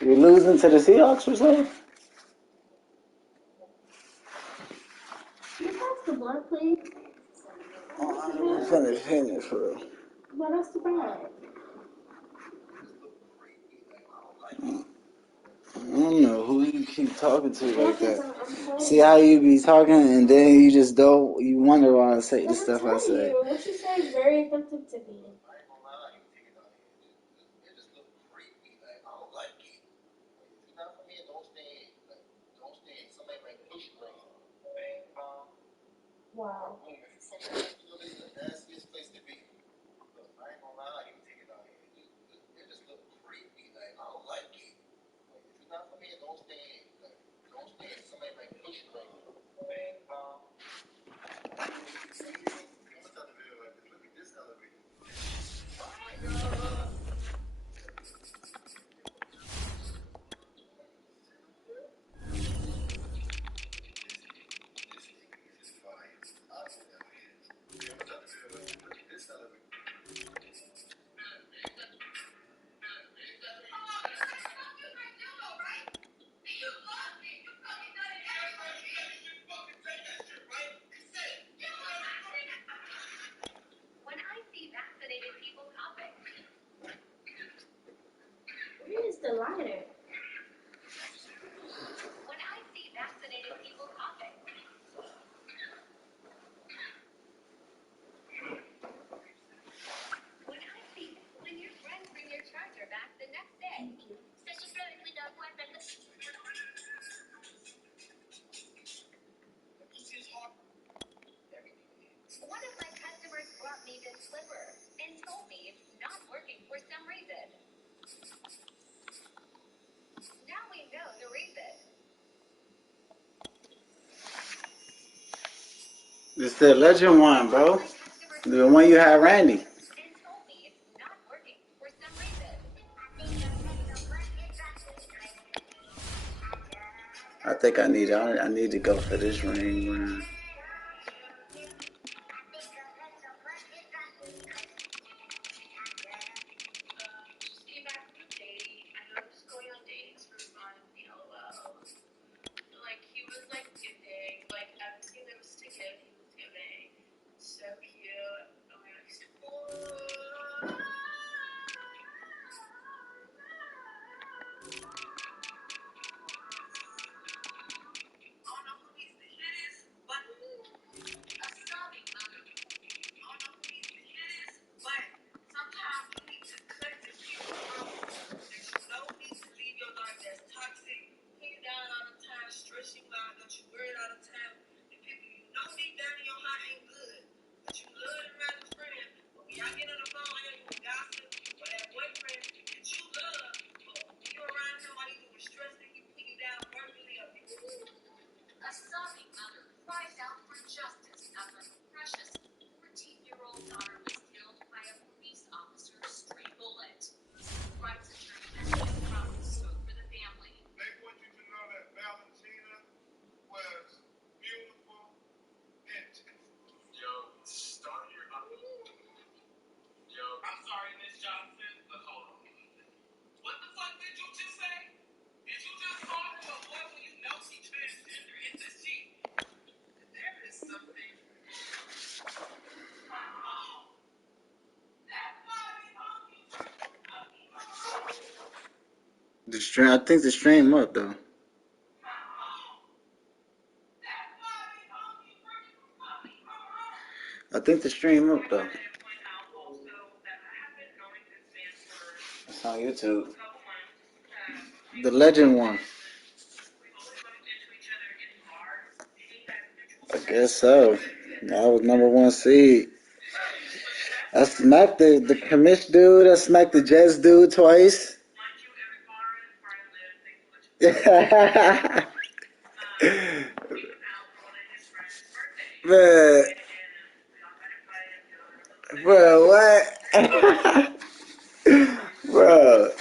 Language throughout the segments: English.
You're losing to the Seahawks or something? You pass the blood, please. I'm finished for real. What else to buy? I don't know who you keep talking to like that. See how you be talking and then you just don't, you wonder why I say the stuff I say. What you say is very offensive to me. Wow. Where is the lighter? It's the legend one, bro. The one you had Randy. I think I need to go for this ring, man. The stream, I think the stream up though. I think the stream up though. It's on YouTube. The legend one. I guess so. I was number one seed. I smacked the commish dude. I smacked the Jets dude twice. Man, bro, what? Bro,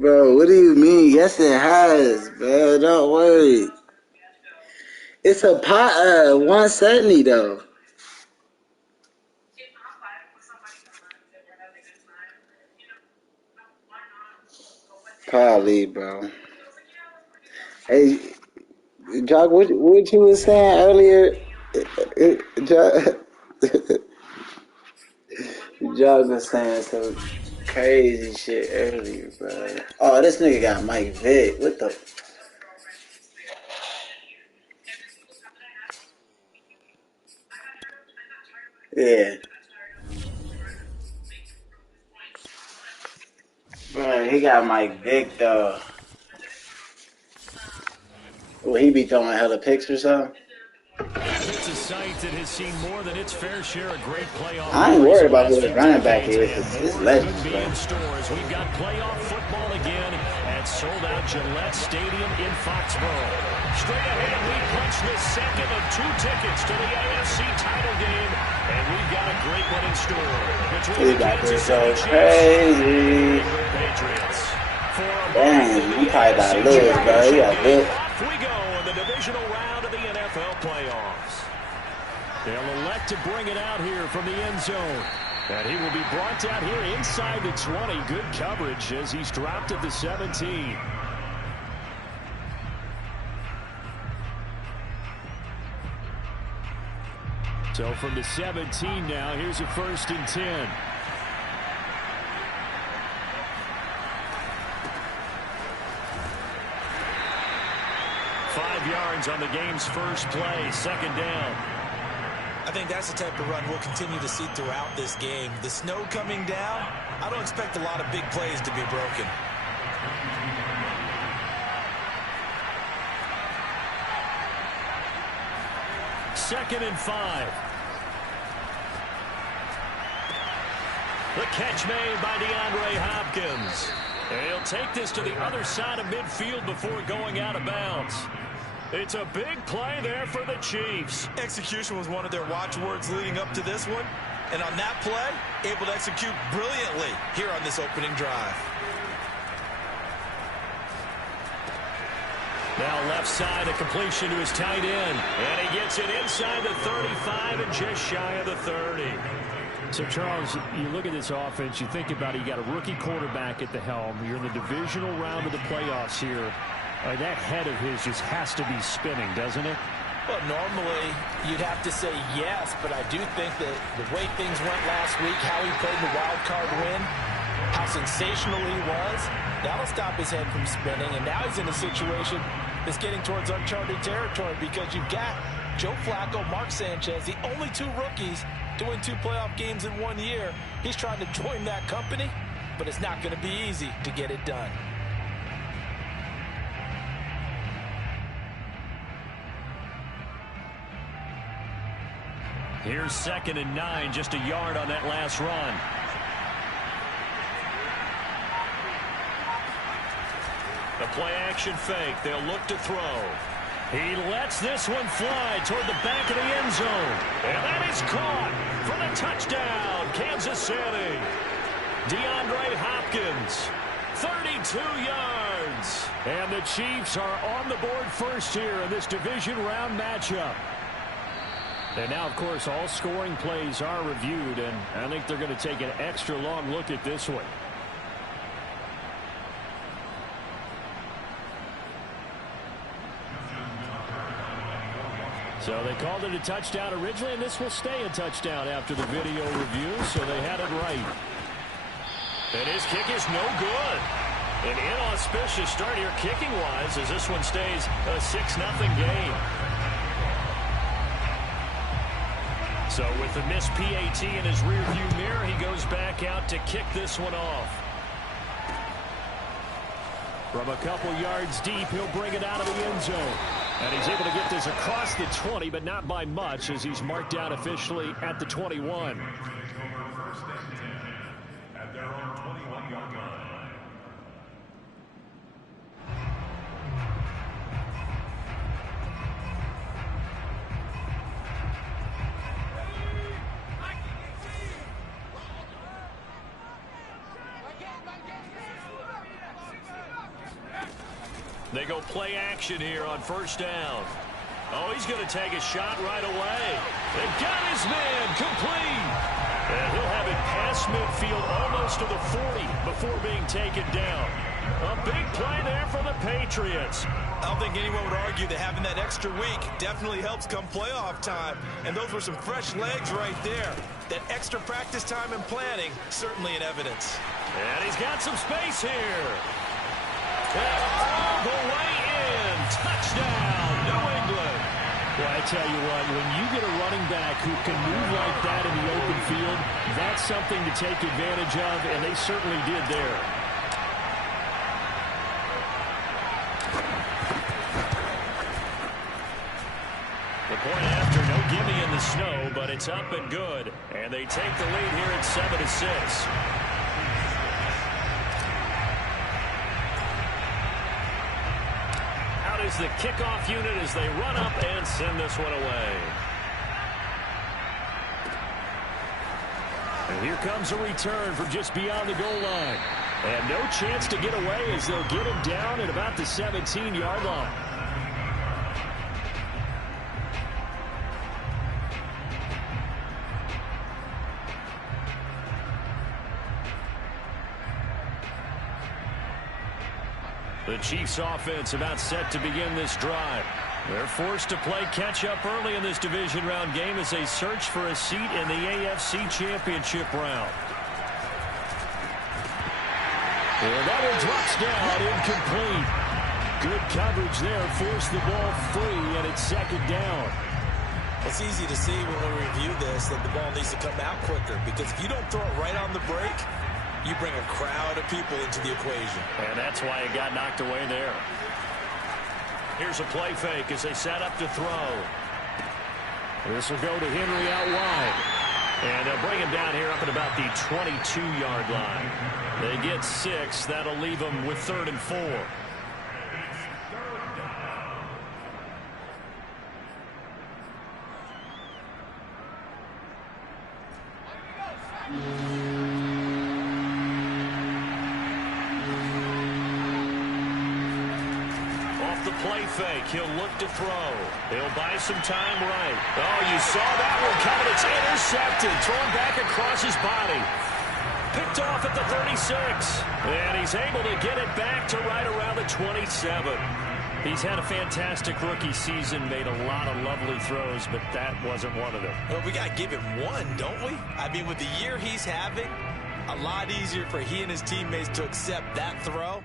bro, what do you mean? Yes, it has, bro. Don't worry. It's a pot 170 though. Probably, bro. Hey, Jock, what you was saying earlier? Jock, Jock was saying some crazy shit earlier, bro. Oh, this nigga got Mike Vick. What the? Yeah, bro. He got Mike Vick though. Will he be throwing hella picks or something? It's a site that has seen more than its fair share of great playoff I ain't glories worried the about who last his few running back decades, is. and It's more legends, could be bro. in store as we've got playoff football again at sold-out Gillette Stadium in Foxborough. Straight ahead, we punch the second of 2 tickets to the AFC title game, and we've got a great one in store between He the about to Kansas City go Chiefs and the New crazy. England Patriots. For a bite of Dang, the he probably about AFC to lose, bro. He Championship got game, Vick. off we go in the divisional round of the NFL playoffs. They'll elect to bring it out here from the end zone. And he will be brought down here inside the 20. Good coverage as he's dropped at the 17. So from the 17 now, here's a 1st and 10. Yards on the game's first play, 2nd down. I think that's the type of run we'll continue to see throughout this game. The snow coming down, I don't expect a lot of big plays to be broken. Second and 5. The catch made by DeAndre Hopkins. He'll take this to the other side of midfield before going out of bounds. It's a big play there for the Chiefs. Execution was one of their watchwords leading up to this one. And on that play, able to execute brilliantly here on this opening drive. Now left side, a completion to his tight end. And he gets it inside the 35 and just shy of the 30. So, Charles, you look at this offense, you think about it, you got a rookie quarterback at the helm. You're in the divisional round of the playoffs here. That head of his just has to be spinning, doesn't it? Well, normally you'd have to say yes, but I do think that the way things went last week, how he played the wild card win, how sensational he was, that'll stop his head from spinning. And now he's in a situation that's getting towards uncharted territory because you've got Joe Flacco, Mark Sanchez, the only 2 rookies to win 2 playoff games in 1 year. He's trying to join that company, but it's not going to be easy to get it done. Here's 2nd and 9, just a yard on that last run. The play action fake. They'll look to throw. He lets this one fly toward the back of the end zone. And that is caught for the touchdown, Kansas City. DeAndre Hopkins, 32 yards. And the Chiefs are on the board first here in this division round matchup. And now, of course, all scoring plays are reviewed, and I think they're going to take an extra long look at this one. So they called it a touchdown originally, and this will stay a touchdown after the video review, so they had it right. And his kick is no good. An inauspicious start here kicking-wise as this one stays a 6-0 game. So with the missed PAT in his rearview mirror, he goes back out to kick this one off. From a couple yards deep, he'll bring it out of the end zone. And he's able to get this across the 20, but not by much as he's marked down officially at the 21. They go play action here on 1st down. Oh, he's going to take a shot right away. They've got his man complete. And he'll have it past midfield almost to the 40 before being taken down. A big play there for the Patriots. I don't think anyone would argue that having that extra week definitely helps come playoff time. And those were some fresh legs right there. That extra practice time and planning, certainly in evidence. And he's got some space here. And all the way in. Touchdown, New England. Well, I tell you what, when you get a running back who can move like that in the open field, that's something to take advantage of, and they certainly did there. The point after, no gimme in the snow, but it's up and good. And they take the lead here at 7-6. Out is the kickoff unit as they run up and send this one away. And here comes a return from just beyond the goal line. And no chance to get away as they'll get him down at about the 17-yard line. The Chiefs offense about set to begin this drive. They're forced to play catch-up early in this division round game as they search for a seat in the AFC Championship round. And that one drops down, incomplete. Good coverage there, forced the ball free, and it's second down. It's easy to see when we review this that the ball needs to come out quicker, because if you don't throw it right on the break, you bring a crowd of people into the equation. And that's why it got knocked away there. Here's a play fake as they set up to throw. This will go to Henry out wide. And they'll bring him down here up at about the 22-yard line. They get 6. That'll leave them with 3rd and 4. Play fake. He'll look to throw. He'll buy some time right. Oh, you saw that one coming. It's intercepted. Thrown back across his body. Picked off at the 36. And he's able to get it back to right around the 27. He's had a fantastic rookie season, made a lot of lovely throws, but that wasn't one of them. Well, we got to give him one, don't we? I mean, with the year he's having, a lot easier for he and his teammates to accept that throw,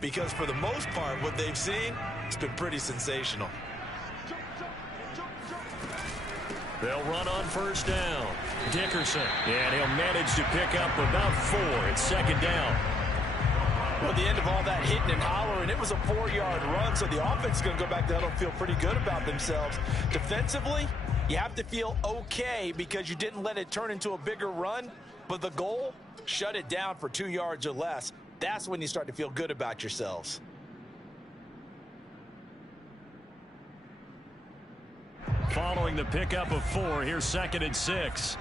because for the most part, what they've seen, it's been pretty sensational. They'll run on first down. Dickerson. And he'll manage to pick up about 4. It's second down. Well, at the end of all that hitting and hollering, it was a 4-yard run, so the offense is going to go back to huddle and feel pretty good about themselves. Defensively, you have to feel okay because you didn't let it turn into a bigger run, but the goal, shut it down for 2 yards or less. That's when you start to feel good about yourselves. Following the pickup of 4, here's 2nd and 6.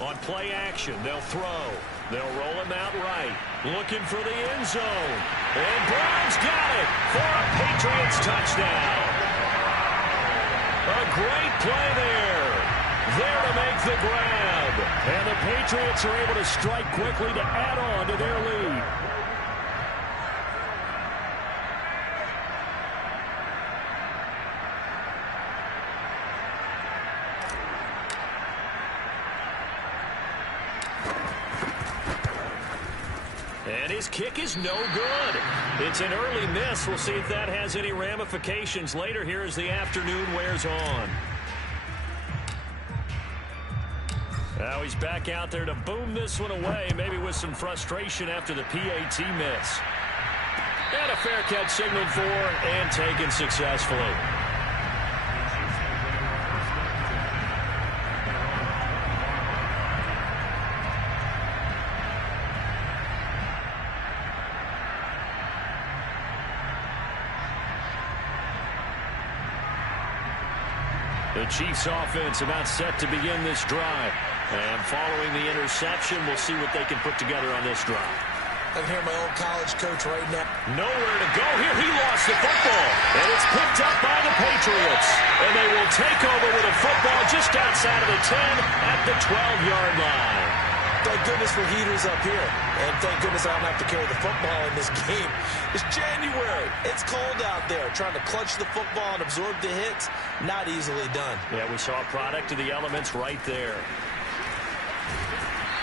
On play action, they'll throw. They'll roll him out right. Looking for the end zone. And Bryan's got it for a Patriots touchdown. A great play there. There to make the grab. And the Patriots are able to strike quickly to add on to their lead. And his kick is no good. It's an early miss. We'll see if that has any ramifications later here as the afternoon wears on. Now he's back out there to boom this one away, maybe with some frustration after the PAT miss. And a fair catch signaled for and taken successfully. The Chiefs offense about set to begin this drive. And following the interception, we'll see what they can put together on this drive. I can hear my old college coach right now. Nowhere to go here. He lost the football. And it's picked up by the Patriots. And they will take over with a football just outside of the 10 at the 12-yard line. Thank goodness for heaters up here. And thank goodness I don't have to carry the football in this game. It's January. It's cold out there. Trying to clutch the football and absorb the hits, not easily done. Yeah, we saw a product of the elements right there.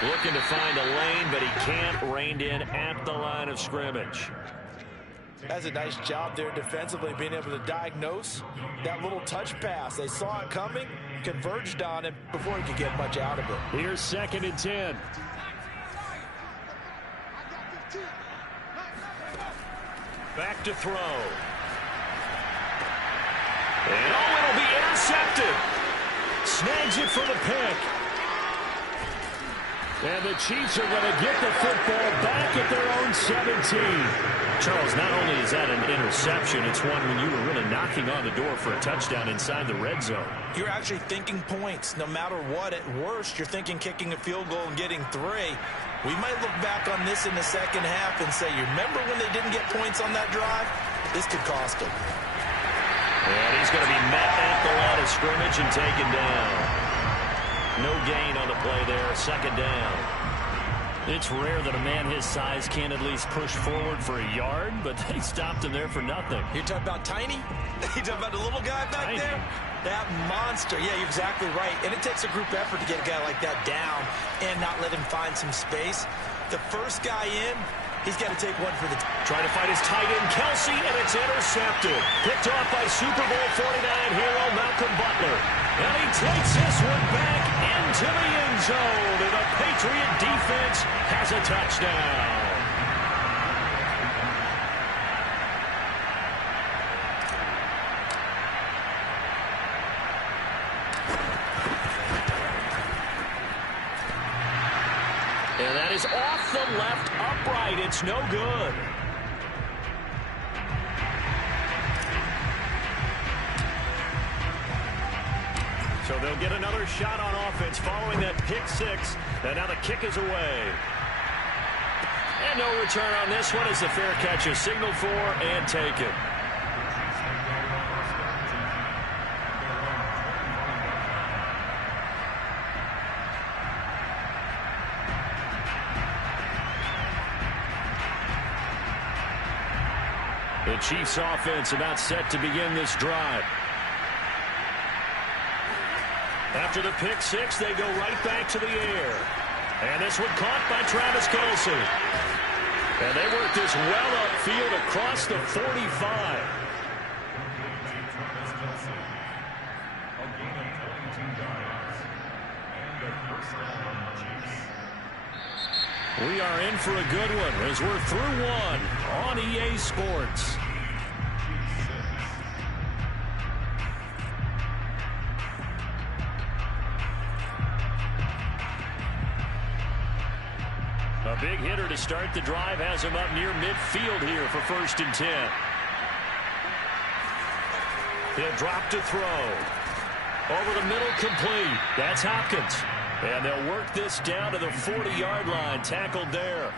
Looking to find a lane, but he can't. Reined in at the line of scrimmage. That's a nice job there defensively, being able to diagnose that little touch pass. They saw it coming, converged on it before he could get much out of it. Here's 2nd and 10. Back to throw. And it'll be intercepted. Snags it for the pick. And the Chiefs are going to get the football back at their own 17. Charles, not only is that an interception, it's one when you were really knocking on the door for a touchdown inside the red zone. You're actually thinking points. No matter what, at worst, you're thinking kicking a field goal and getting 3. We might look back on this in the second half and say, you remember when they didn't get points on that drive? This could cost them. And he's going to be met at the line of scrimmage and taken down. No gain on the play there. 2nd down. It's rare that a man his size can't at least push forward for a yard, but they stopped him there for nothing. You're talking about tiny? You're talking about the little guy back Tiny. there? That monster. Yeah, you're exactly right. And it takes a group effort to get a guy like that down and not let him find some space. The first guy in, he's got to take one for the team. Trying to find his tight end, Kelsey, and it's intercepted. Picked off by Super Bowl 49 hero Malcolm Butler. And he takes this one back into the end zone. And the Patriot defense has a touchdown. And that is off the left upright. It's no good. So they'll get another shot on offense following that pick 6. And now the kick is away. And no return on this one as the fair catch is signaled for and taken. The Chiefs offense about set to begin this drive. After the pick 6, they go right back to the air. And this one caught by Travis Kelce. And they work this well upfield across the 45. We are in for a good one as we're through one on EA Sports. A big hitter to start the drive has him up near midfield here for 1st and 10. He'll drop to throw. Over the middle, complete. That's Hopkins. And they'll work this down to the 40-yard line. Tackled there.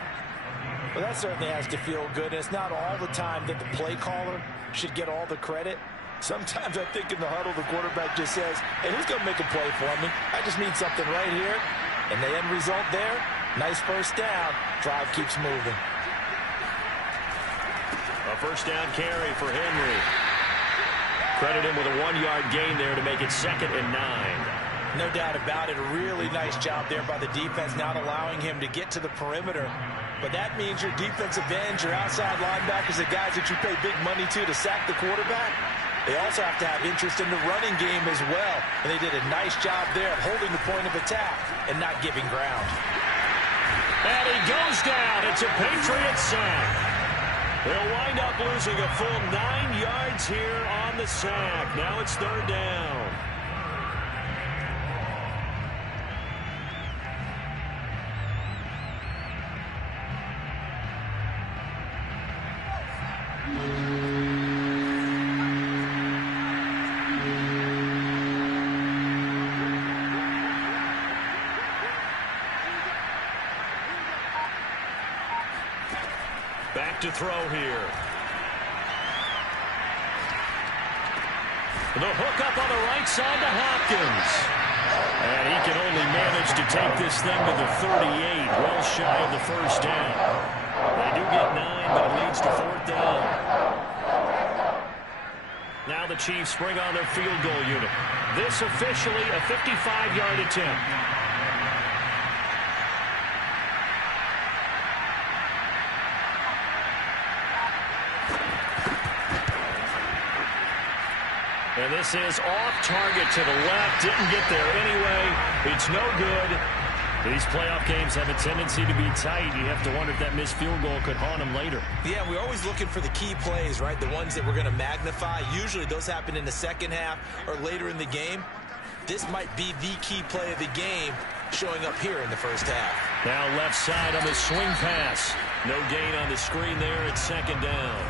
Well, that certainly has to feel good. It's not all the time that the play caller should get all the credit. Sometimes I think in the huddle, the quarterback just says, hey, who's going to make a play for me? I just need something right here. And the end result there, nice first down. Drive keeps moving. A first down carry for Henry. Credit him with a 1-yard gain there to make it 2nd and 9. No doubt about it. A really nice job there by the defense, not allowing him to get to the perimeter. But that means your defensive ends, your outside linebackers, the guys that you pay big money to sack the quarterback, they also have to have interest in the running game as well. And they did a nice job there of holding the point of attack and not giving ground. And he goes down. It's a Patriot sack. They'll wind up losing a full 9 yards here on the sack. Now it's 3rd down. Back to throw here. The hook up on the right side to Hopkins. And he can only manage to take this thing to the 38, well shy of the first down. They do get 9, but it leads to 4th down. Now the Chiefs bring on their field goal unit. This officially a 55-yard attempt. And this is off target to the left. Didn't get there anyway. It's no good. These playoff games have a tendency to be tight. You have to wonder if that missed field goal could haunt them later. Yeah, we're always looking for the key plays, right? The ones that we're going to magnify. Usually those happen in the second half or later in the game. This might be the key play of the game showing up here in the first half. Now left side on the swing pass. No gain on the screen there. It's 2nd down.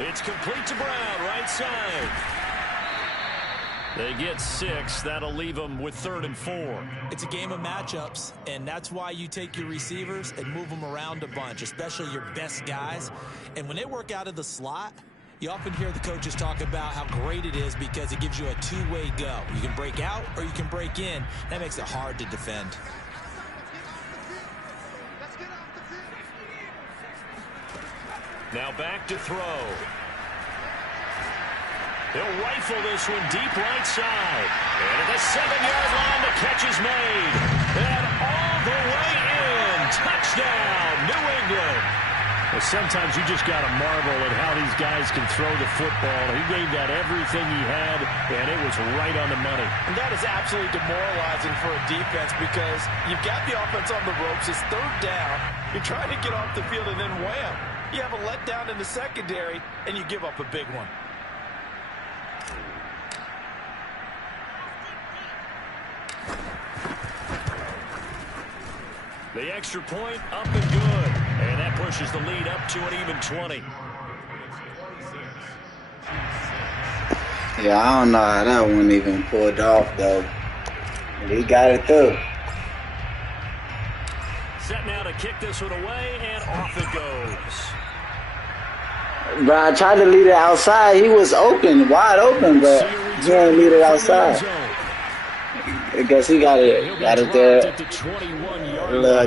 It's complete to Brown, right side. They get 6. That'll leave them with 3rd and 4. It's a game of matchups, and that's why you take your receivers and move them around a bunch, especially your best guys. And when they work out of the slot, you often hear the coaches talk about how great it is because it gives you a two-way go. You can break out or you can break in. That makes it hard to defend. Now back to throw. He'll rifle this one deep right side. And at the 7-yard line, the catch is made. And all the way in. Touchdown, New England. Well, sometimes you just got to marvel at how these guys can throw the football. He gave that everything he had, and it was right on the money. And that is absolutely demoralizing for a defense because you've got the offense on the ropes. It's 3rd down. You're trying to get off the field, and then wham. You have a letdown in the secondary, and you give up a big one. The extra point up and good. And that pushes the lead up to an even 20. Yeah, I don't know how that one even pulled off, though. But he got it through. Set now to kick this one away, and off it goes. Bro, I tried to lead it outside. He was open, wide open, but he didn't lead it outside. I guess he got it there. Got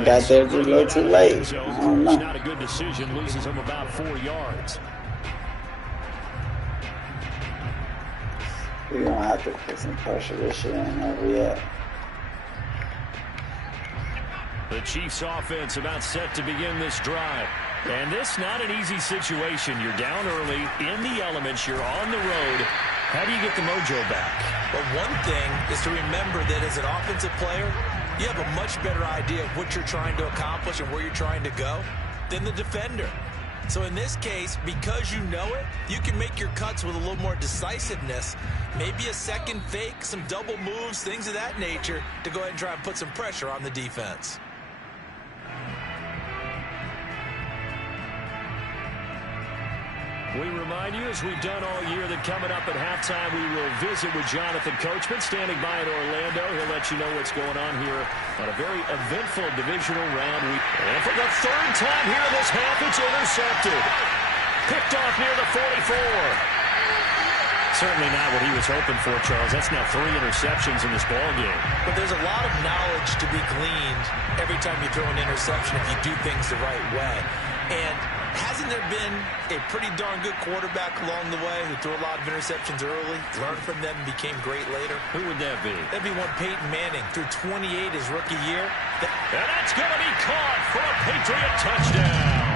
there just a little too late. I don't know. Not a good decision. Loses him about 4 yards. We're going to have to put some pressure this year and hurry up. The Chiefs offense about set to begin this drive. And this not an easy situation. You're down early, in the elements, you're on the road. How do you get the mojo back? Well, one thing is to remember that as an offensive player, you have a much better idea of what you're trying to accomplish and where you're trying to go than the defender. So in this case, because you know it, you can make your cuts with a little more decisiveness, maybe a second fake, some double moves, things of that nature to go ahead and try and put some pressure on the defense. We remind you, as we've done all year, that coming up at halftime, we will visit with Jonathan Coachman, standing by in Orlando. He'll let you know what's going on here on a very eventful divisional round. And for the 3rd time here in this half, it's intercepted. Picked off near the 44. Certainly not what he was hoping for, Charles. That's now 3 interceptions in this ballgame. But there's a lot of knowledge to be gleaned every time you throw an interception if you do things the right way. And hasn't there been a pretty darn good quarterback along the way who threw a lot of interceptions early, learned from them, and became great later? Who would that be? That'd be one Peyton Manning, threw 28 his rookie year. And that's going to be caught for a Patriot touchdown.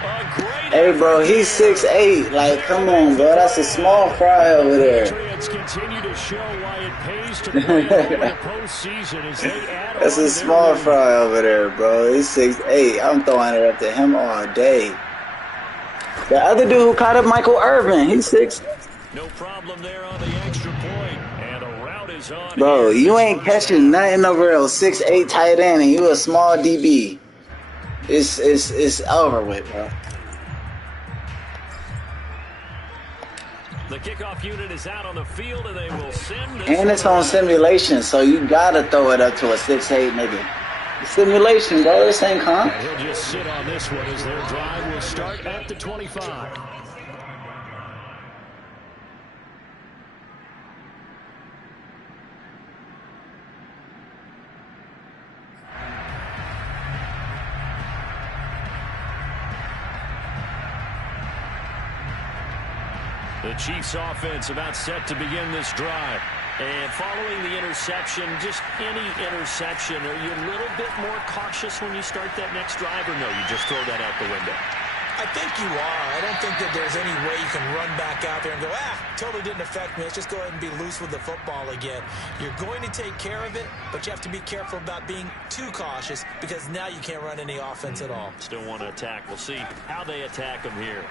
A great Hey, bro, he's 6'8". Like, come on, bro. That's a small fry over there. Patriots continue to show why it pays to play over the postseason as they add That's on a small fry over there, bro. He's 6'8". I'm throwing it up to him all day. The other dude who caught up, Michael Irvin, he's 6'. No problem there on the extra point. And a route is on. Bro, you ain't catching nothing over there. 6'8" tight end, and you a small DB. It's over with, bro. The kickoff unit is out on the field, and they will send this. And it's on simulation, so you gotta throw it up to a 6'8" nigga. Simulation, bro. This ain't comp. And he'll just sit on this one as their drive will start at the 25. The Chiefs offense about set to begin this drive. And following the interception, just any interception, are you a little bit more cautious when you start that next drive, or no, you just throw that out the window? I think you are. I don't think that there's any way you can run back out there and go, totally didn't affect me. Let's just go ahead and be loose with the football again. You're going to take care of it, but you have to be careful about being too cautious because now you can't run any offense at all. Still want to attack. We'll see how they attack them here.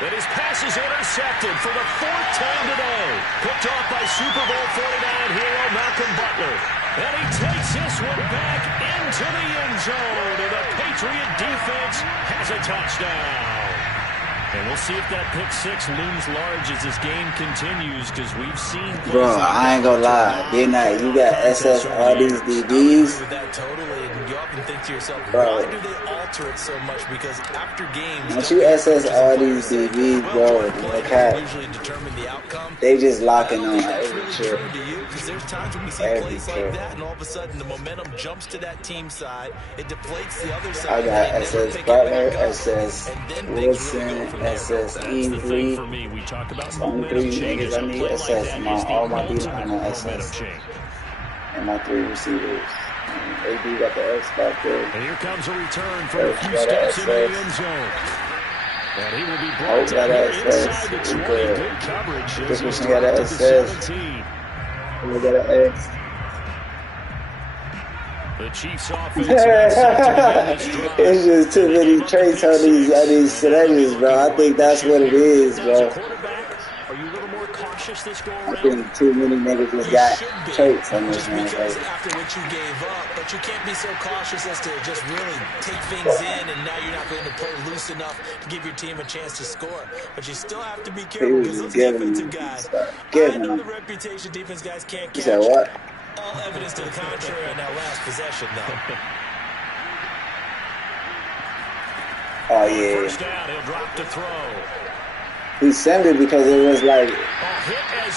And his pass is intercepted for the 4th time today. Picked off by Super Bowl 49 hero Malcolm Butler. And he takes this one back into the end zone. And the Patriot defense has a touchdown. And we'll see if that pick six looms large as this game continues, because we've seen. Bro, I ain't gonna lie. You got SS all these DBs. With that totally, and you often think to yourself, bro, why do they alter it so much? Because after games, once you SS all these DBs, bro, they just locking on every trip. Because there's times when we see plays like that, and all of a sudden the momentum jumps to that team side. It deflates the other side. I got SS Butler, SS Wilson, SS E3. For me, we talk about only 3 niggas I need SS. All my D line on SS. And my 3 receivers. AD got the X back there. And here comes a return from a few steps in the end zone. And he will be brought down here inside the 20. Good coverage. This was got an SS. We got an X. The Chiefs offense. It's just too many traits on these sledges, bro. I think that's what it is, bro. Are you a little more cautious this go around? I think too many niggas just got traits on this man. Because after what you gave up, but you can't be so cautious as to just really take things in, and now you're not going to play loose enough to give your team a chance to score. But you still have to be careful because those defensive guys, I know the reputation defense guys can't catch. You said what? All evidence to the contrary on that last possession, though. Oh, yeah. First down, he'll drop to throw. He sent it because it was like,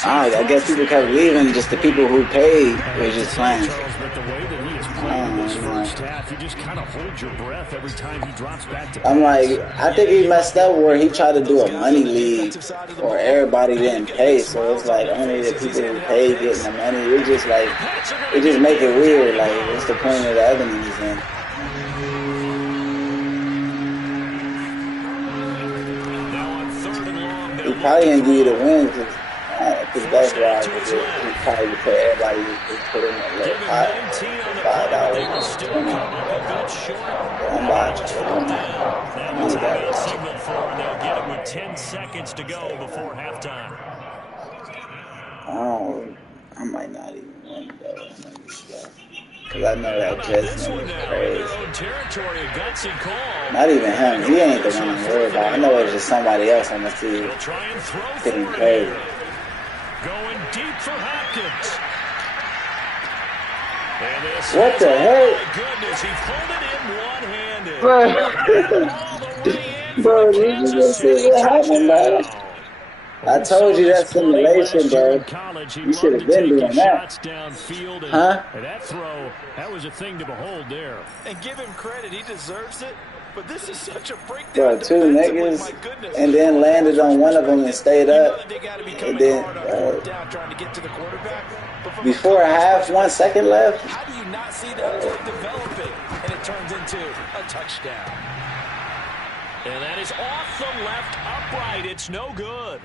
I guess people kept leaving, just the people who paid were just playing. But the way that he is playing this first half, you just kind of hold your breath every time he drops back to. I'm like, I think he messed up where he tried to do a money league or everybody didn't pay, so it's like only the people who paid getting the money. It's just like, it just make it weird. Like, what's the point of the other niggas then? He probably didn't give you the win because that's why he probably put everybody he put in a little pot $5. I'm watching. Now a timeout signal for, and they'll get it with 10 seconds to go before halftime. I might not even win though. Because I know that Jets is crazy. Not even him. He ain't the one I'm worried about. I know it's just somebody else on the field getting crazy. Going deep for Hopkins. What the heck? My goodness, he pulled it in one-handed. Bro, did you just see what happened, bro? I told you that simulation, bro. You should have been doing that. Huh? That throw, that was a thing to behold there. And give him credit, he deserves it. But this is such a breakdown. Bro, 2 niggas, and then landed on one of them and stayed up. And then, before half, 1 second left. How do you not see that play developing? And it turns into a touchdown. And that is off the left upright. It's no good.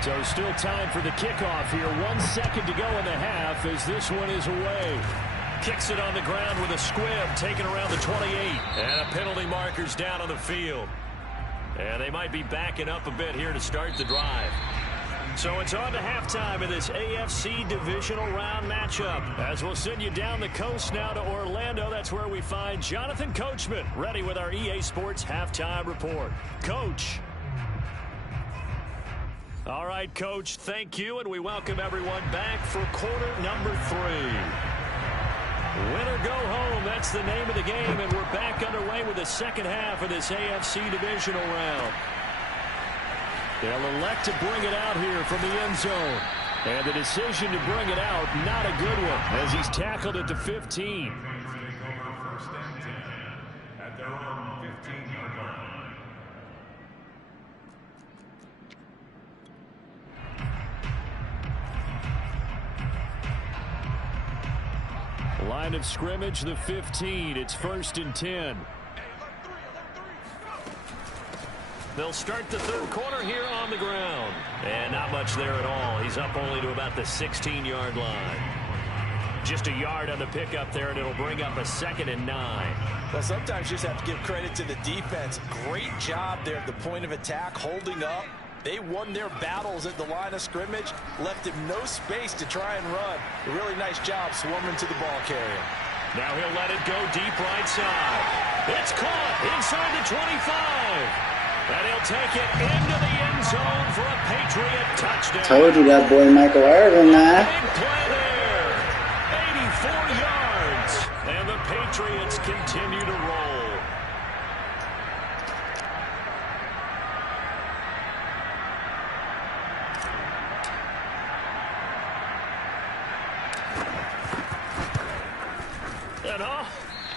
So still time for the kickoff here. 1 second to go in the half as this one is away. Kicks it on the ground with a squib, taken around the 28. And a penalty marker's down on the field. And they might be backing up a bit here to start the drive. So it's on to halftime of this AFC divisional round matchup. As we'll send you down the coast now to Orlando, that's where we find Jonathan Coachman ready with our EA Sports halftime report. Coach. All right, Coach, thank you, and we welcome everyone back for quarter number 3. Win or go home, that's the name of the game, and we're back underway with the second half of this AFC divisional round. They'll elect to bring it out here from the end zone. And the decision to bring it out, not a good one, as he's tackled at the 15. Line of scrimmage, the 15. It's 1st and 10. They'll start the third quarter here on the ground. And not much there at all. He's up only to about the 16-yard line. Just a yard on the pickup there, and it'll bring up a 2nd and 9. Well, sometimes you just have to give credit to the defense. Great job there at the point of attack, holding up. They won their battles at the line of scrimmage, left him no space to try and run. A really nice job swarming to the ball carrier. Now he'll let it go deep right side. It's caught inside the 25. And he'll take it into the end zone for a Patriot touchdown. Told you that boy Michael Irvin, man. Big play there. 84 yards. And the Patriots continue to roll. And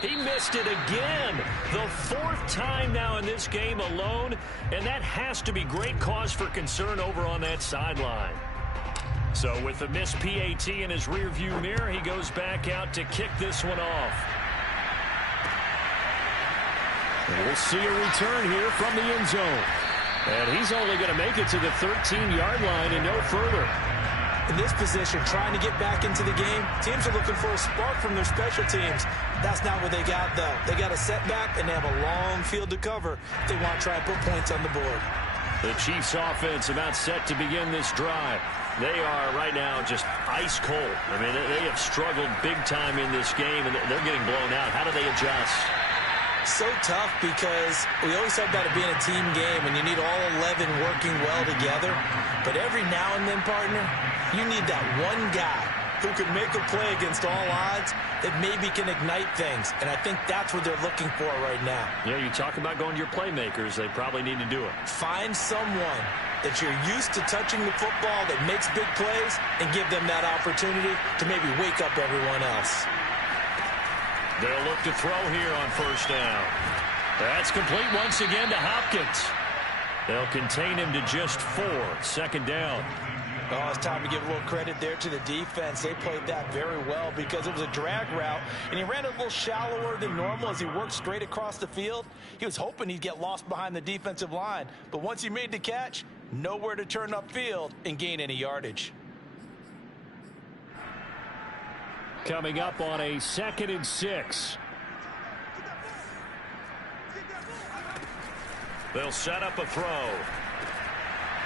he missed it again. The 4th time now in this game alone, and that has to be great cause for concern over on that sideline. So with the missed PAT in his rearview mirror, he goes back out to kick this one off. And we'll see a return here from the end zone. And he's only going to make it to the 13-yard line and no further. In this position, trying to get back into the game, teams are looking for a spark from their special teams. That's not what they got, though. They got a setback, and they have a long field to cover if they want to try and put points on the board. The Chiefs' offense about set to begin this drive. They are right now just ice cold. I mean, they have struggled big time in this game, and they're getting blown out. How do they adjust? So tough because we always talk about it being a team game, and you need all 11 working well together. But every now and then, partner, you need that one guy who can make a play against all odds that maybe can ignite things. And I think that's what they're looking for right now. Yeah, you talk about going to your playmakers. They probably need to do it. Find someone that you're used to touching the football that makes big plays and give them that opportunity to maybe wake up everyone else. They'll look to throw here on 1st down. That's complete once again to Hopkins. They'll contain him to just 4. 2nd down. Oh, it's time to give a little credit there to the defense. They played that very well because it was a drag route, and he ran a little shallower than normal as he worked straight across the field. He was hoping he'd get lost behind the defensive line, but once he made the catch, nowhere to turn upfield and gain any yardage. Coming up on a 2nd and 6. They'll set up a throw.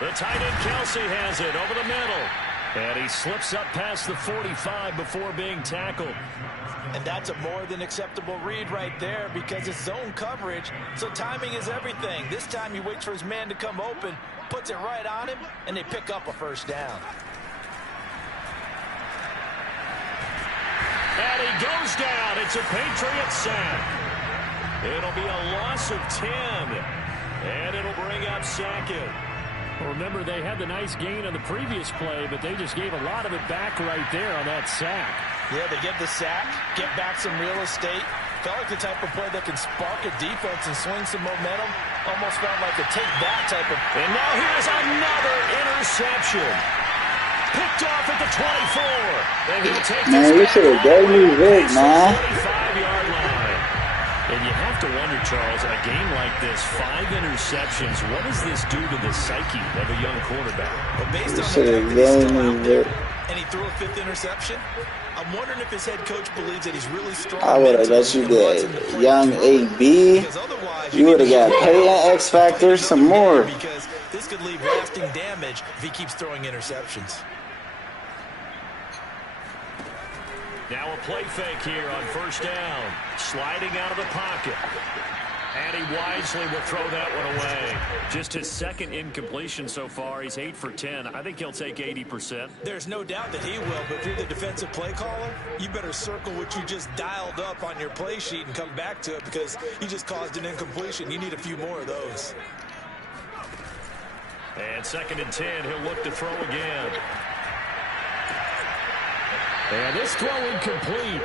The tight end Kelsey has it over the middle. And he slips up past the 45 before being tackled. And that's a more than acceptable read right there because it's zone coverage, so timing is everything. This time he waits for his man to come open, puts it right on him, and they pick up a 1st down. And he goes down. It's a Patriot sack. It'll be a loss of 10. And it'll bring up 2nd. Well, remember, they had the nice gain on the previous play, but they just gave a lot of it back right there on that sack. Yeah, they get the sack, get back some real estate. Felt like the type of play that can spark a defense and swing some momentum. Almost felt like a take-that type of... And now here's another interception. Picked off at the 24. And he'll take man, you should have gave me Vic, man. 25-yard line. And you have to wonder, Charles, in a game like this, 5 interceptions, what does this do to the psyche of a young quarterback? But based on the fact that he's still out there and he threw a 5th interception, I'm wondering if his head coach believes that he's really strong. I would have let you get young AB. You would have got Pay and X Factor some more. Because this this could leave lasting damage if he keeps throwing interceptions. Now a play fake here on first down. Sliding out of the pocket. And he wisely will throw that one away. Just his second incompletion so far. He's 8 for 10. I think he'll take 80%. There's no doubt that he will, but if you're the defensive play caller, you better circle what you just dialed up on your play sheet and come back to it because you just caused an incompletion. You need a few more of those. And 2nd and 10, he'll look to throw again. And this throw incomplete.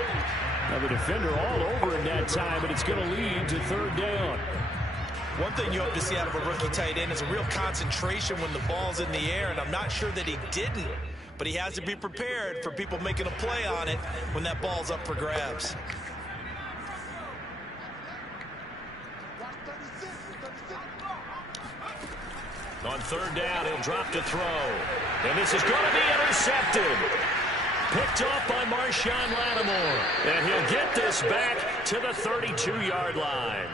Now the defender all over in that time, but it's going to lead to 3rd down. One thing you hope to see out of a rookie tight end is a real concentration when the ball's in the air, and I'm not sure that he didn't, but he has to be prepared for people making a play on it when that ball's up for grabs. On 3rd down, he'll drop to throw. And this is going to be intercepted. Picked off by Marshawn Lattimore. And he'll get this back to the 32-yard line.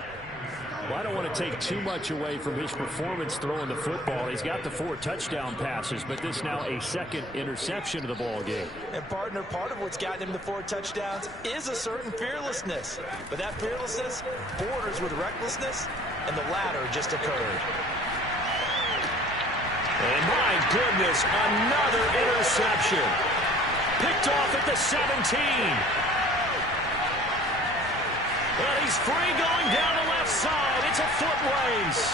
Well, I don't want to take too much away from his performance throwing the football. He's got the 4 touchdown passes, but this now a 2nd interception of the ball game. And, partner, part of what's gotten him the 4 touchdowns is a certain fearlessness. But that fearlessness borders with recklessness, and the latter just occurred. And my goodness, another interception. Picked off at the 17. And he's free going down the left side. It's a foot race.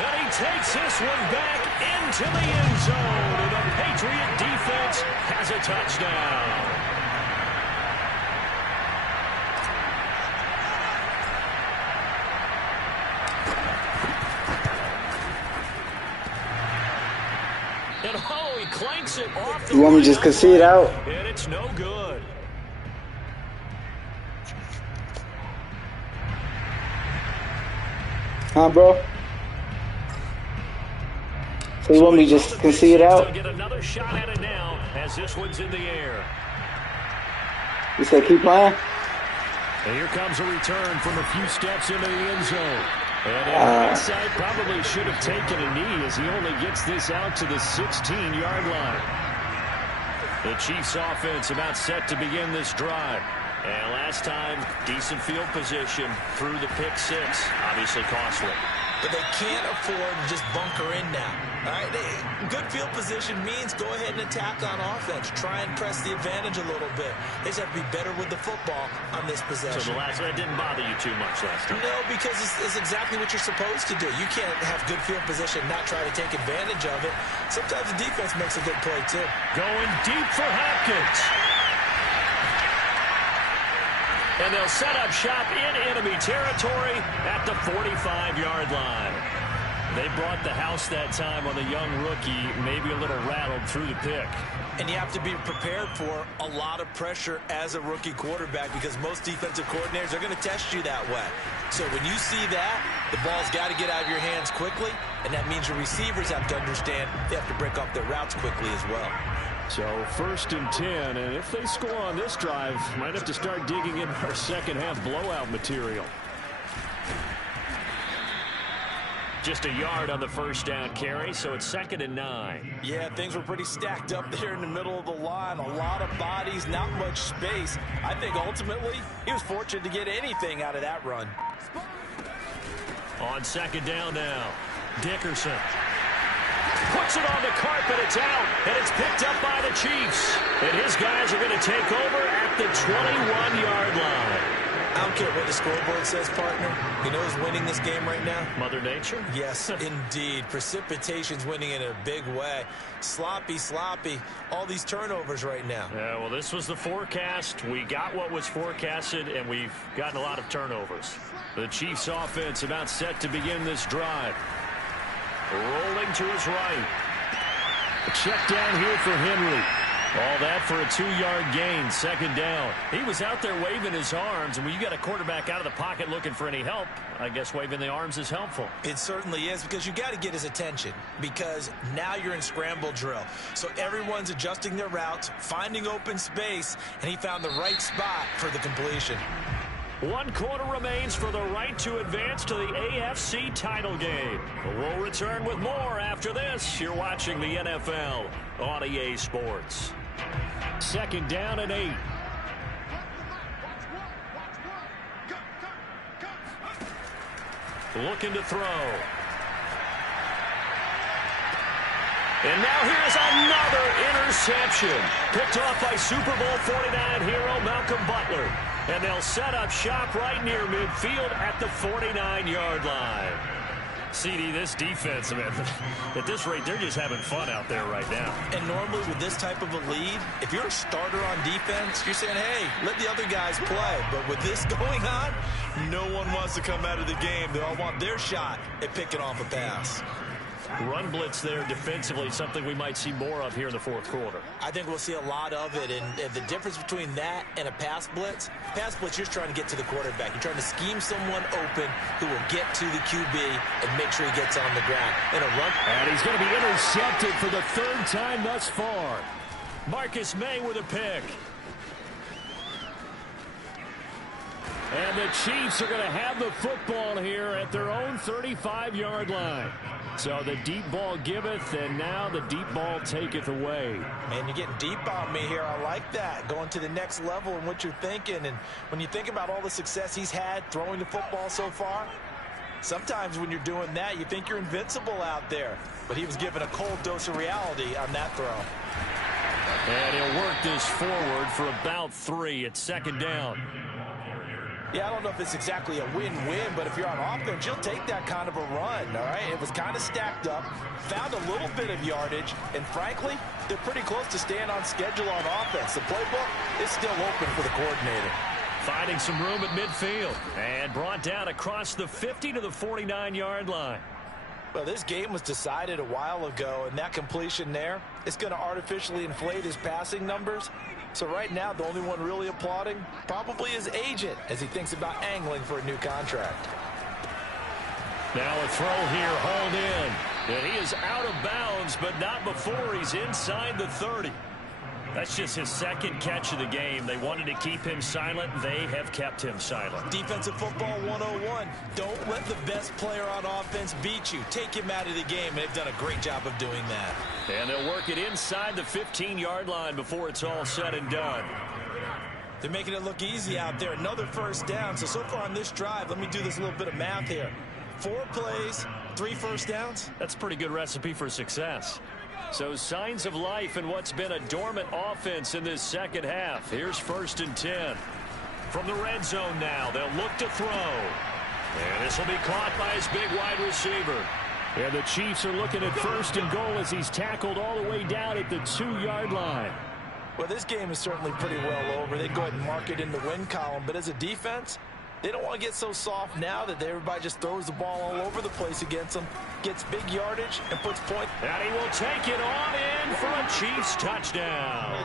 And he takes this one back into the end zone. And the Patriot defense has a touchdown. And oh, he clanks it off the You want me to just concede out? And it's no good. Huh, bro? So you want me to just concede out? Get another shot at it now as this one's in the air. You said keep playing? And here comes a return from a few steps into the end zone. And in hindsight, probably should have taken a knee as he only gets this out to the 16-yard line. The Chiefs offense about set to begin this drive. And last time, decent field position through the pick 6. Obviously costly. But they can't afford to just bunker in now. All right, good field position means go ahead and attack on offense. Try and press the advantage a little bit. They just have to be better with the football on this possession. So the last one didn't bother you too much last time? No, because it's exactly what you're supposed to do. You can't have good field position and not try to take advantage of it. Sometimes the defense makes a good play, too. Going deep for Hopkins. And they'll set up shop in enemy territory at the 45-yard line. They brought the house that time on the young rookie, maybe a little rattled through the pick. And you have to be prepared for a lot of pressure as a rookie quarterback because most defensive coordinators are going to test you that way. So when you see that, the ball's got to get out of your hands quickly, and that means your receivers have to understand they have to break up their routes quickly as well. So 1st and 10, and if they score on this drive, might have to start digging in our second half blowout material. Just a yard on the first down carry, so it's 2nd and 9. Yeah, things were pretty stacked up there in the middle of the line. A lot of bodies, not much space. I think ultimately he was fortunate to get anything out of that run. On 2nd down now, Dickerson. Puts it on the carpet, it's out, and it's picked up by the Chiefs. And his guys are going to take over at the 21-yard line. I don't care what the scoreboard says, partner. You know who's winning this game right now? Mother Nature? Yes, indeed. Precipitation's winning in a big way. Sloppy, all these turnovers right now. Yeah, well, this was the forecast. We got what was forecasted, and we've gotten a lot of turnovers. The Chiefs offense about set to begin this drive. Rolling to his right. A check down here for Henry. All that for a 2-yard gain, 2nd down. He was out there waving his arms, and when you got a quarterback out of the pocket looking for any help, I guess waving the arms is helpful. It certainly is, because you got to get his attention, because now you're in scramble drill. So everyone's adjusting their routes, finding open space, and he found the right spot for the completion. 1 quarter remains for the right to advance to the AFC title game. We'll return with more after this. You're watching the NFL on EA Sports. 2nd down and 8. Looking to throw. And now here's another interception. Picked off by Super Bowl 49 hero Malcolm Butler. And they'll set up shop right near midfield at the 49-yard line. CD, this defense, man, at this rate, they're just having fun out there right now. And normally with this type of a lead, if you're a starter on defense, you're saying, hey, let the other guys play. But with this going on, no one wants to come out of the game. They all want their shot at picking off a pass. Run blitz there defensively, something we might see more of here in the 4th quarter. I think we'll see a lot of it, and the difference between that and a pass blitz, you're trying to get to the quarterback. You're trying to scheme someone open who will get to the QB and make sure he gets on the ground. In a run. And he's going to be intercepted for the 3rd time thus far. Marcus May with a pick. And the Chiefs are going to have the football here at their own 35-yard line. So the deep ball giveth, and now the deep ball taketh away. Man, you're getting deep on me here. I like that. Going to the next level in what you're thinking. And when you think about all the success he's had throwing the football so far, sometimes when you're doing that, you think you're invincible out there. But he was given a cold dose of reality on that throw. And he'll work this forward for about 3 at 2nd down. Yeah, I don't know if it's exactly a win-win, but if you're on offense, you'll take that kind of a run, all right? It was kind of stacked up, found a little bit of yardage, and frankly, they're pretty close to staying on schedule on offense. The playbook is still open for the coordinator. Finding some room at midfield and brought down across the 50 to the 49-yard line. Well, this game was decided a while ago, and that completion there is going to artificially inflate his passing numbers. So right now, the only one really applauding probably his agent as he thinks about angling for a new contract. Now a throw here, hauled in. And he is out of bounds, but not before he's inside the 30. That's just his 2nd catch of the game. They wanted to keep him silent. They have kept him silent. Defensive football 101. Don't let the best player on offense beat you. Take him out of the game, and they've done a great job of doing that. And they'll work it inside the 15-yard line before it's all said and done. They're making it look easy out there. Another 1st down. So far on this drive, let me do this little bit of math here. 4 plays, 3 first downs. That's a pretty good recipe for success. So signs of life in what's been a dormant offense in this 2nd half. Here's 1st and 10. From the red zone now, they'll look to throw. And this will be caught by his big wide receiver. And the Chiefs are looking at 1st and goal as he's tackled all the way down at the 2-yard line. Well, this game is certainly pretty well over. They go ahead and mark it in the win column. But as a defense, they don't want to get so soft now that everybody just throws the ball all over the place against them, gets big yardage, and puts points. And he will take it on in for a Chiefs touchdown.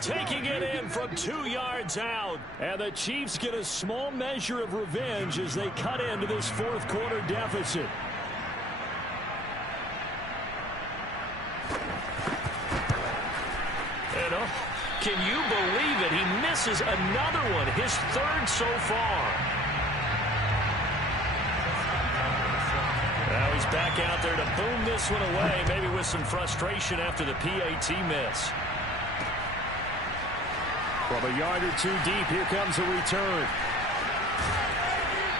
Taking it in from 2 yards out. And the Chiefs get a small measure of revenge as they cut into this 4th quarter deficit. And can you believe it? He misses another one, his 3rd so far. Now he's back out there to boom this one away, maybe with some frustration after the PAT miss. From a yard or 2 deep, here comes a return.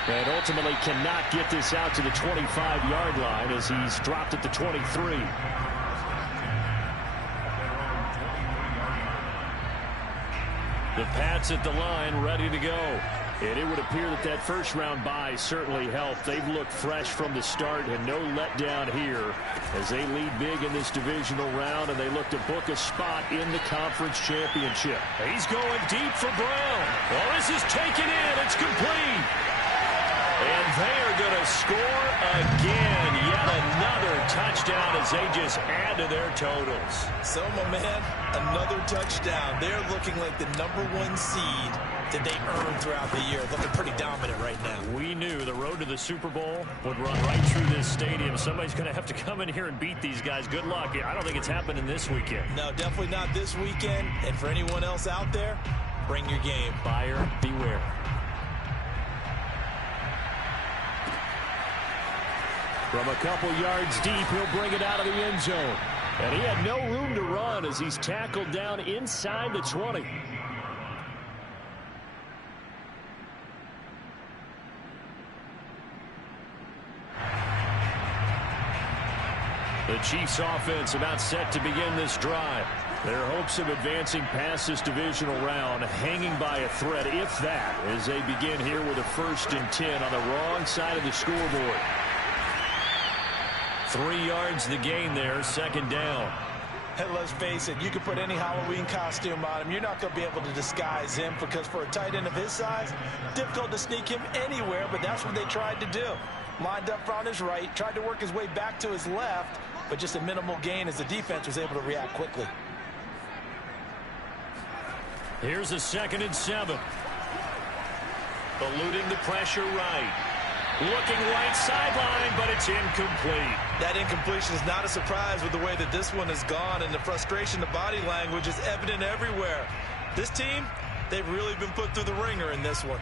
And ultimately cannot get this out to the 25-yard line as he's dropped at the 23. The Pats at the line, ready to go. And it would appear that that first-round bye certainly helped. They've looked fresh from the start and no letdown here as they lead big in this divisional round, and they look to book a spot in the conference championship. He's going deep for Brown. Well, this is taken in. It's complete. And they are going to score again. Yet another touchdown as they just add to their totals. So, my man, another touchdown. They're looking like the #1 seed that they earned throughout the year. Looking pretty dominant right now. We knew the road to the Super Bowl would run right through this stadium. Somebody's going to have to come in here and beat these guys. Good luck. I don't think it's happening this weekend. No, definitely not this weekend. And for anyone else out there, bring your game. Buyer beware. From a couple yards deep, he'll bring it out of the end zone. And he had no room to run as he's tackled down inside the 20. The Chiefs offense about set to begin this drive. Their hopes of advancing past this divisional round hanging by a thread, if that, as they begin here with a 1st and 10 on the wrong side of the scoreboard. 3 yards the gain there, 2nd down. And let's face it, you can put any Halloween costume on him. You're not going to be able to disguise him because for a tight end of his size, difficult to sneak him anywhere, but that's what they tried to do. Lined up on his right, tried to work his way back to his left, but just a minimal gain as the defense was able to react quickly. Here's a 2nd and 7. Eluding the pressure right. Looking right sideline, but it's incomplete. That incompletion is not a surprise with the way that this one has gone, and the frustration, the body language is evident everywhere. This team, they've really been put through the ringer in this one.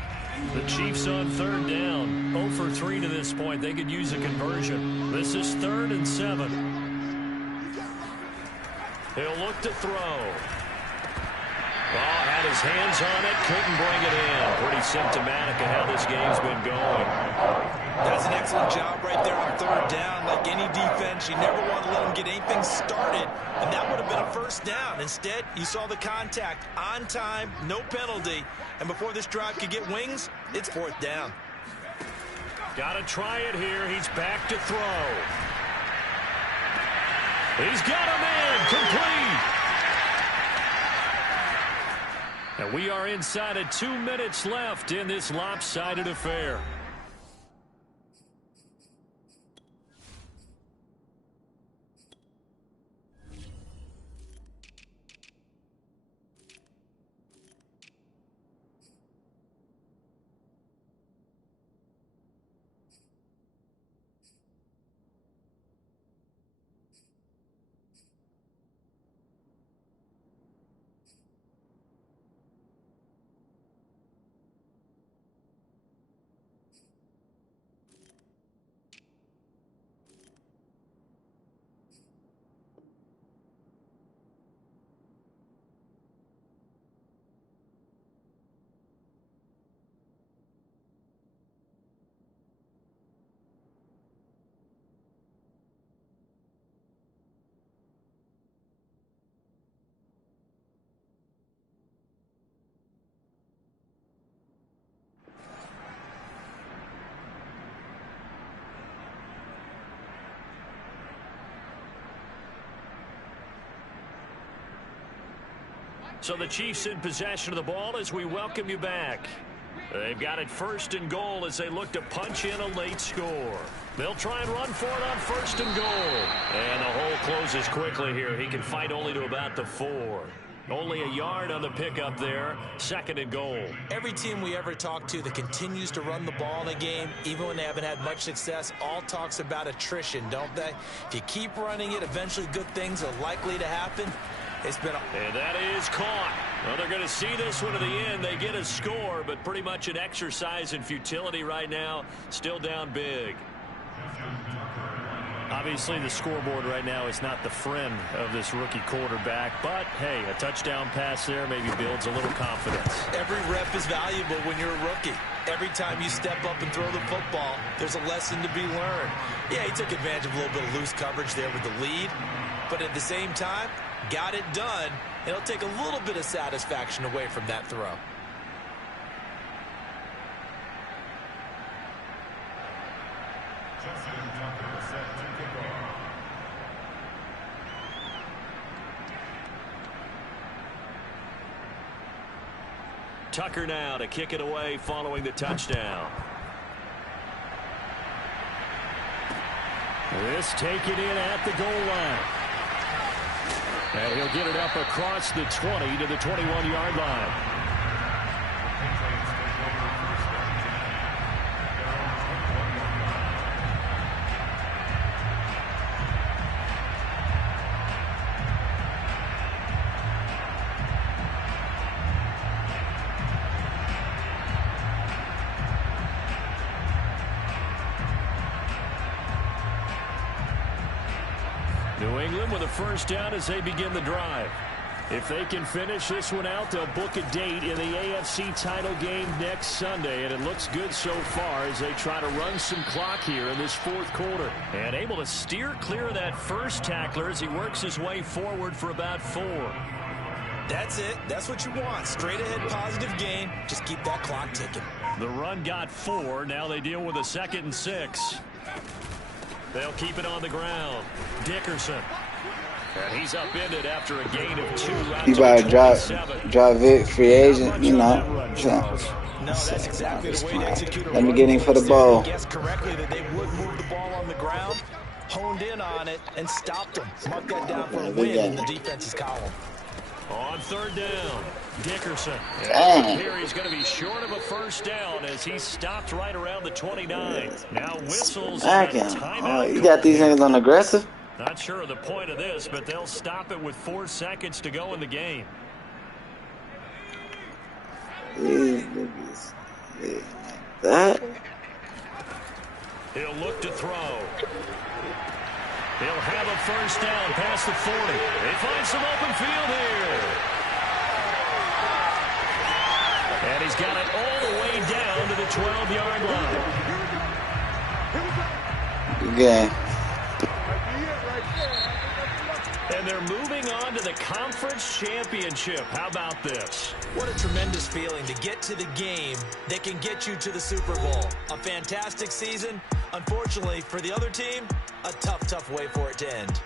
The Chiefs on 3rd down. 0 for 3 to this point. They could use a conversion. This is 3rd and 7. He'll look to throw. Had his hands on it, couldn't bring it in. Pretty symptomatic of how this game's been going. That's an excellent job right there on 3rd down. Like any defense, you never want to let them get anything started, and that would have been a 1st down. Instead, you saw the contact on time, no penalty, and before this drive could get wings, it's 4th down. Got to try it here. He's back to throw. He's got a man complete. And we are inside of 2 minutes left in this lopsided affair. So the Chiefs in possession of the ball as we welcome you back. They've got it 1st and goal as they look to punch in a late score. They'll try and run for it on 1st and goal. And the hole closes quickly here. He can fight only to about the 4. Only a yard on the pickup there. 2nd and goal. Every team we ever talk to that continues to run the ball in a game, even when they haven't had much success, all talks about attrition, don't they? If you keep running it, eventually good things are likely to happen. And that is caught. Well, they're going to see this one to the end. They get a score, but pretty much an exercise in futility right now. Still down big. Obviously, the scoreboard right now is not the friend of this rookie quarterback. But, hey, a touchdown pass there maybe builds a little confidence. Every rep is valuable when you're a rookie. Every time you step up and throw the football, there's a lesson to be learned. Yeah, he took advantage of a little bit of loose coverage there with the lead. But at the same time, got it done. It'll take a little bit of satisfaction away from that throw. Tucker now to kick it away following the touchdown. This taken in at the goal line. And he'll get it up across the 20 to the 21-yard line. New England with a first down as they begin the drive. If they can finish this one out, they'll book a date in the AFC title game next Sunday, and it looks good so far as they try to run some clock here in this fourth quarter. And able to steer clear of that first tackler as he works his way forward for about 4. That's it. That's what you want. Straight ahead positive game. Just keep that clock ticking. The run got 4. Now they deal with a 2nd and 6. They'll keep it on the ground. Dickerson. And he's upended after a gain of 2. You about to drop Vic, free agent, you know. No, that's exactly the way to execute a Let me get him for the ball. Guessed correctly that they would move the ball on the ground, honed in on it, and stopped them. Mark that down for a win in the defense's column. On 3rd down, Dickerson. Dang. Here he's going to be short of a first down as he stopped right around the 29. Now whistles. You got these niggas on aggressive? Not sure of the point of this, but they'll stop it with 4 seconds to go in the game. These niggas like that. He'll look to throw. He'll have a first down past the 40. They find some open field here. And he's got it all the way down to the 12-yard line. Good game. And they're moving on to the conference championship. How about this? What a tremendous feeling to get to the game that can get you to the Super Bowl. A fantastic season. Unfortunately, for the other team, a tough way for it to end.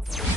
it.